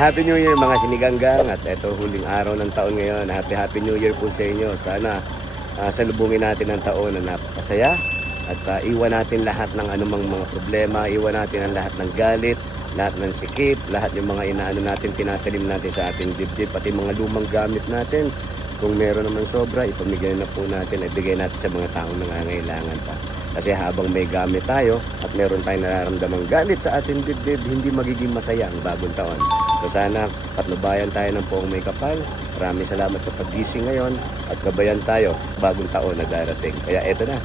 Happy New Year mga siniganggang at ito huling araw ng taon ngayon. Happy New Year po sa inyo. Sana salubungin natin ang taon na napakasaya at iwan natin lahat ng anumang mga problema, iwan natin ang lahat ng galit, lahat ng sikip, lahat yung mga inaano natin, tinatalim natin sa ating dibdib, pati mga lumang gamit natin. Kung meron naman sobra, ipamigay na po natin, ibigay natin sa mga taong nangangailangan pa. Kasi habang may gamit tayo at meron tayong nararamdamang galit sa ating dibdib, hindi magiging masaya ang bagong taon. So sana patnubayan tayo ng poong may kapal. Maraming salamat sa paggising ngayon at gabayan tayo bagong taon na darating. Kaya eto na,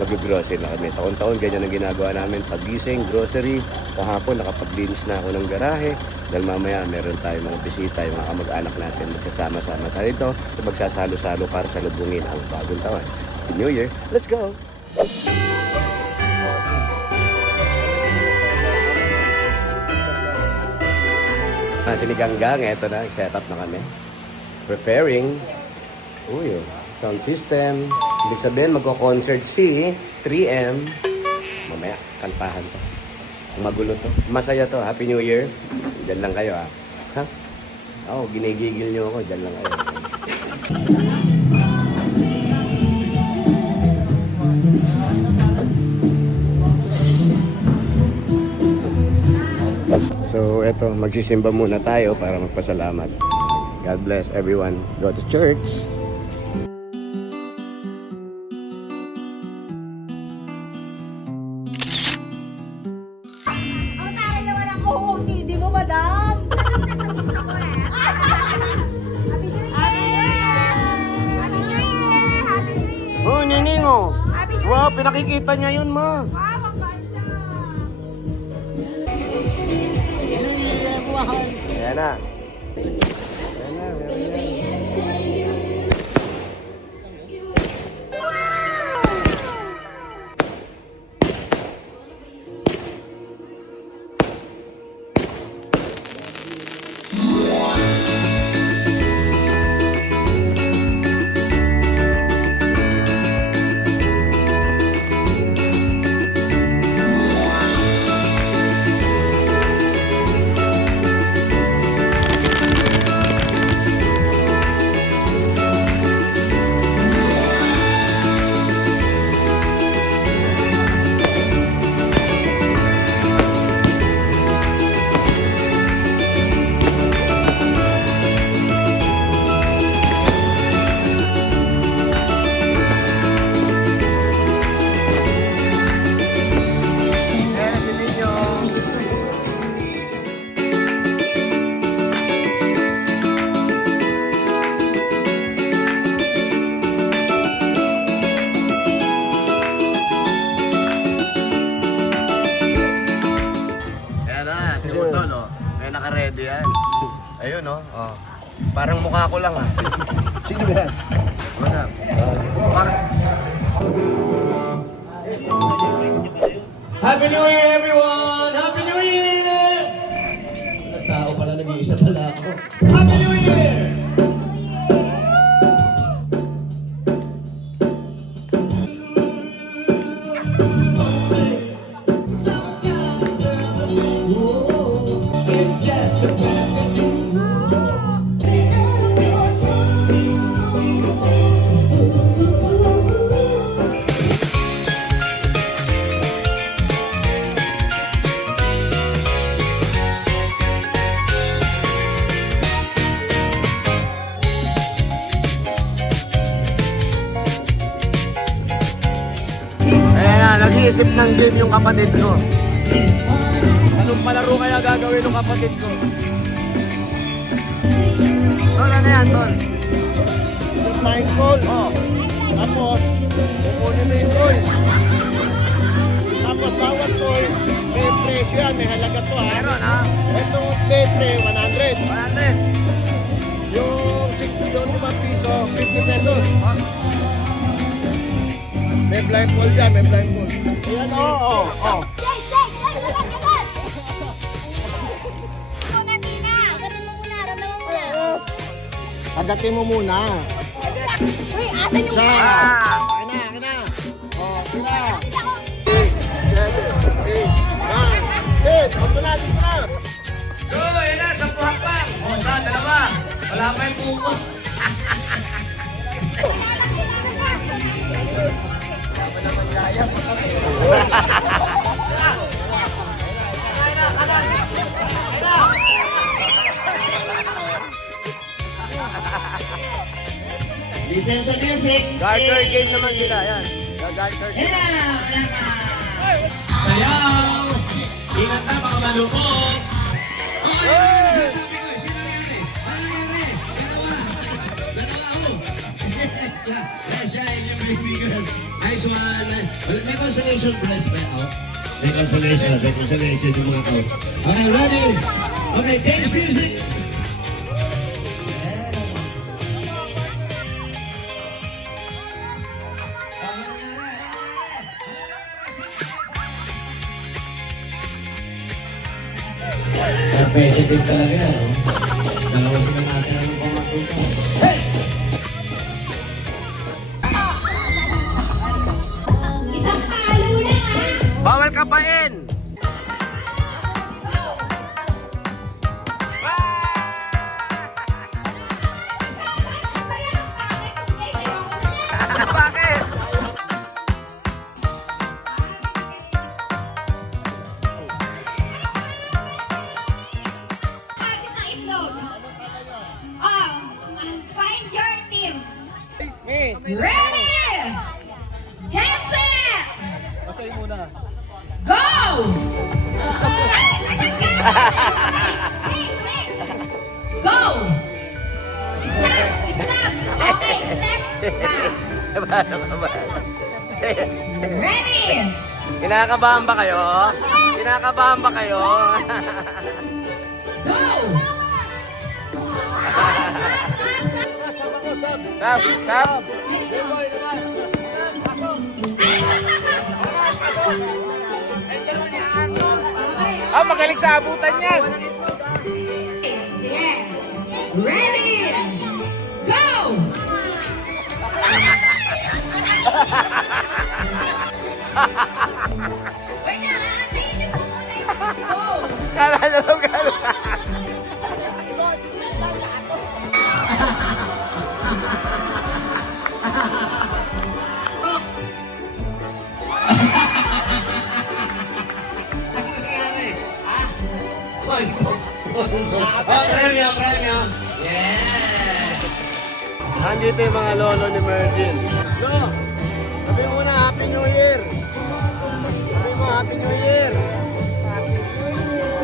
mag-grocery na kami. Taon-taon ganyan ang ginagawa namin. Paggising, grocery. Kahapon nakapaglinis na ako ng garahe. Dahil mamaya meron tayong mga bisita, yung mga kamag-anak natin. Magsasama-sama tayo ito at magsasalo-salo para salubungin ang bagong taon. Happy New Year! Let's go! Siniganggang, eto na, set up na kami. Preparing. Uy, sound system. Ibig sabihin, magko-concert si 3M. Mamaya, kantahan to. Magulo to. Masaya to. Happy New Year. Diyan lang kayo, ha? Ha? Oo, ginigigil nyo ako. Diyan lang kayo. So, eto, magsisimba muna tayo para magpasalamat. God bless everyone. Go to church. Ang taray naman ang OOTD mo, madam! Happy New Year! Happy New Year! Happy New Year! Oh, Nining, oh. Happy New Year! Wow, pinakikita niya yun, ma. Wow, ang ganda! Ayan na. Ayan na, ayan na. Naka-ready yan. Ayun, oh. Oh. Parang mukha ko lang, ah. Sino ba yan? Wala. Happy New Year, everyone! Happy New Year! Nagtao pala, nag-iisa pala ako. Happy New Year! Nag-iisip ng game yung kapatid ko. Anong palaro kaya gagawin ng kapatid ko? Tol, ano yan, Tol? Yung mind call. Oh. Tapos, kukunin mo yung call. Tapos, bawat call, may presyo yan, may halaga to, ha? Meron, ha? Itong bete, 100. 100. Yung 5 piso, 50 pesos. Oh. May blindfold dyan, may blindfold. Ayan, oo. Muna, Tina! Agatin mo muna, ramdaman mo muna. Agatin mo muna. Uy, asan yung Siya. pera? Akin na. Oh, tira. Nakita ko. 8, 7, 8, 9, 10. Ito na, dito na. Go, yan na, sampuhan pa. Wala pa yung pukot. Listen sa music. Garter game naman sila, yan. Garter game. Sayaw! Ingat na mga malukot! Okay, sabi ko, sino nangyari? Ano nangyari? Dalawa. Yes, siya, yung baby girl. Nice one. Well, may consolation prize ba? Oh. May consolation yung mga out. Okay, ready? Okay, change music. Competitive talaga yan, no? Dalawasin na natin ang pamatuto. Hey! Isang palo lang ha. Bawal kapain! Bakit? Isang itlog. Find your team. Ready! Get set! Go! Ay, asan ka? Wait. Go! Stop! Okay, step back. Ready! Kinakabahan ba kayo? Kinakabahan ba kayo? Go! Stop! Stop! Magaling sa abutan yan! Sige. Ready! Go! Wait na, mainit mo muna yung go! Kala na lang kala. Premyo! Nandito yung mga lolo ni Mergin. Lo! Sabi mo na, Happy New Year! Sabi mo, Happy New Year!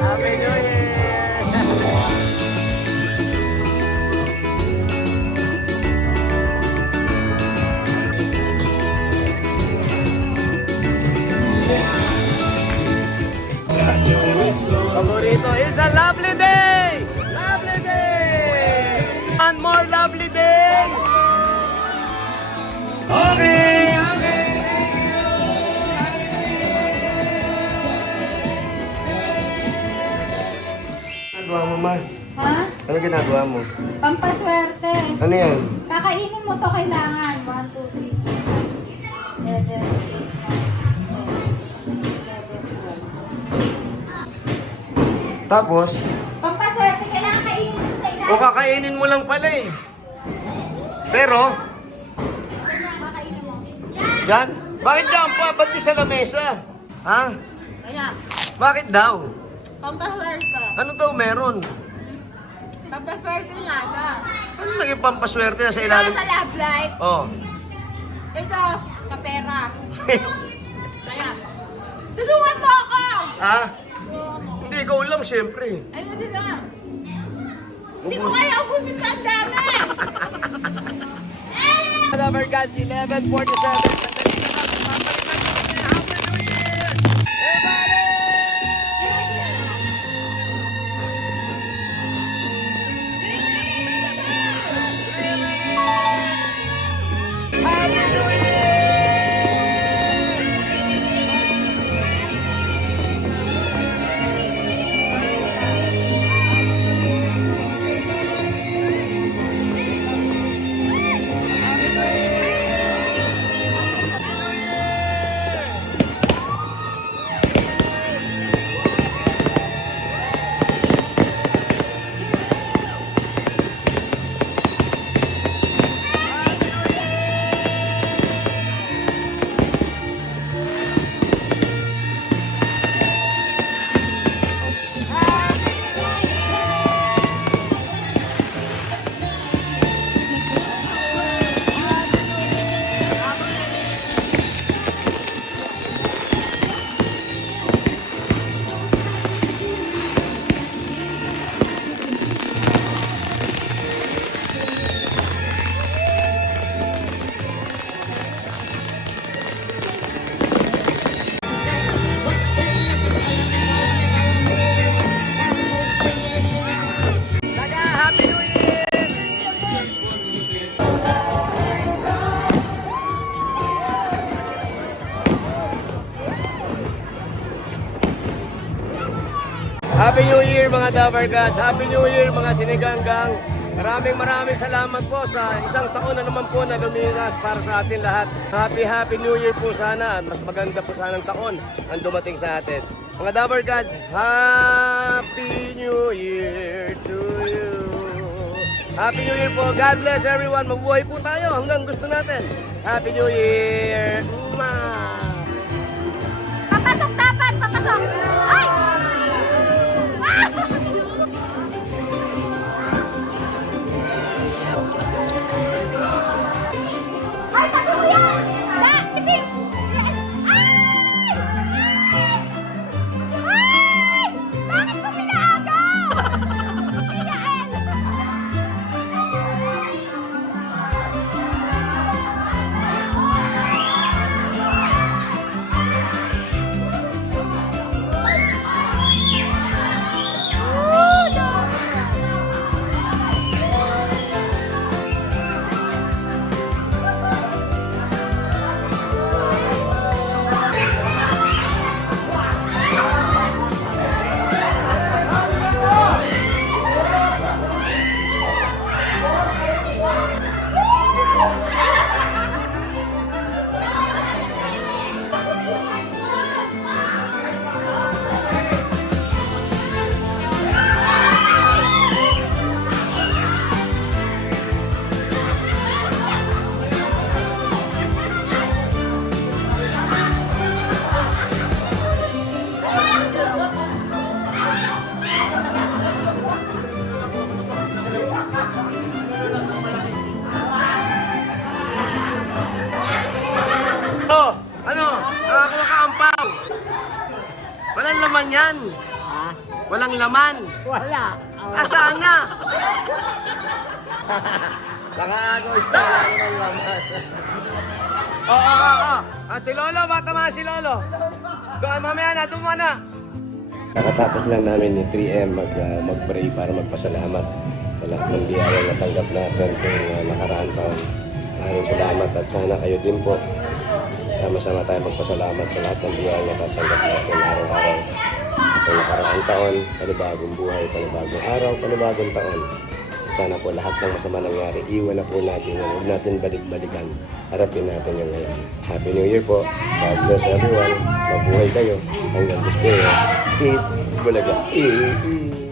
Happy New Year! Paborito is a lovely day! Lovely day! One more lovely day! Okay! Ginagawa mo, ma? Ha? Ano ginagawa mo? Pampaswerte. Ano yan? Kakainin mo to kailangan. 1, 2, 3, 4, 5, 6, 7, 8, 9, 10, 11, 12. Tapos, Pampaswerte, kailangan kainin mo sa o ilalim. kakainin mo lang pala eh. Pero, Kakainin mo. yan? Bakit dyan pa? Ba't di sa lamesa? Ha? Kaya, Bakit daw? pampaswerte. Ano daw meron? Pampaswerte nga siya. Ano naging pampaswerte na sa ilalim? Sa love life, Oh. ito, kapera. Kaya, tulungan mo ako! Ha? Hindi, ikaw lang siyempre. Ayun din na. Hindi ko kaya ubusin pa ang dami. Lover God, 11:47. Happy New Year mga Dabber Gods. Happy New Year mga siniganggang. Maraming salamat po sa isang taon na naman po na lumiras para sa atin lahat. Happy New Year po sana. Mas maganda po sanang taon ang dumating sa atin. Mga Dabber Gods, Happy New Year to you. Happy New Year po. God bless everyone. Mabuhay po tayo hanggang gusto natin. Happy New Year. Papasok dapat! Papasok! Ay! Ay, patuya! Da! Tipix! Yes! Ay! Ay! Bakit ko pinaagaw? Pinain! Oh, ano? Nakakuha ka ampaw. Walang laman yan. Walang laman. Wala. Asaan na? Nakakagoy pa. Walang laman. Oo. Si Lolo, bata mga si Lolo. Doon, mamaya na, doon na. Kakatapos lang namin ni 3M mag-pray para magpasalamat sa lahat ng biyayang natanggap natin kung nakaraan taon. Maraming salamat at sana kayo din po. Sama-sama tayo magpasalamat sa lahat ng biyayang natatanggap natin araw-araw. Itong nakaraang taon, panibagong buhay, panibagong araw, panibagong taon. Sana po lahat ng masama nangyari, iwan na po natin yan. Huwag natin balik-balikan. Harapin natin yung ngayon. Happy New Year po. God bless everyone. Mabuhay kayo. Hanggang gusto nyo. Eat. Bulaga. Eat.